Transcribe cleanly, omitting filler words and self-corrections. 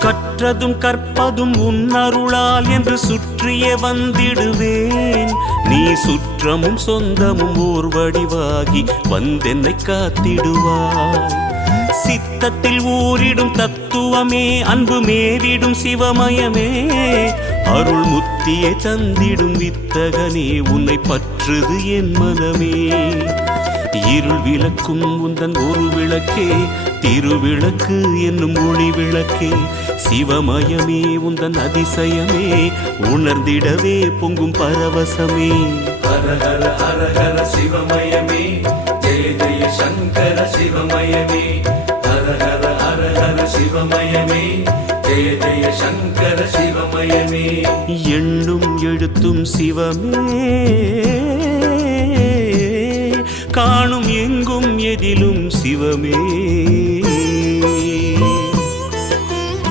கற்றதும் கற்பதும் உன்னருளால் என்று சுற்றியே வந்திடுவேன். நீ சுற்றமும் சொந்தமும் ஓர் வடிவாகி வந்தென்னை காத்திடுவாய். சித்தத்தில் ஊரிடும் தத்துவமே, அன்பு மேவிடும் சிவமயமே, அருள் முத்தியை தந்திடும் வித்தகனே, உன்னை பற்றுது என் மனமே. இருள் விளக்கும் உந்தன் ஒரு விளக்கே, திருவிளக்கு என்னும் ஒளி விளக்கே, சிவமயமே உந்தன் அதிசயமே, உணர்ந்திடவே பொங்கும் பரவசமே. ஹர ஹர ஹர ஹர சிவமயமே, ஜெய ஜெய சங்கர சிவமயமே. ஹர ஹர ஹர ஹர சிவமயமே, ஜெய ஜெய சங்கர சிவமயமே. எண்ணும் எழுத்தும் சிவமே, காணும் எங்கும் எதிலும் சிவமே.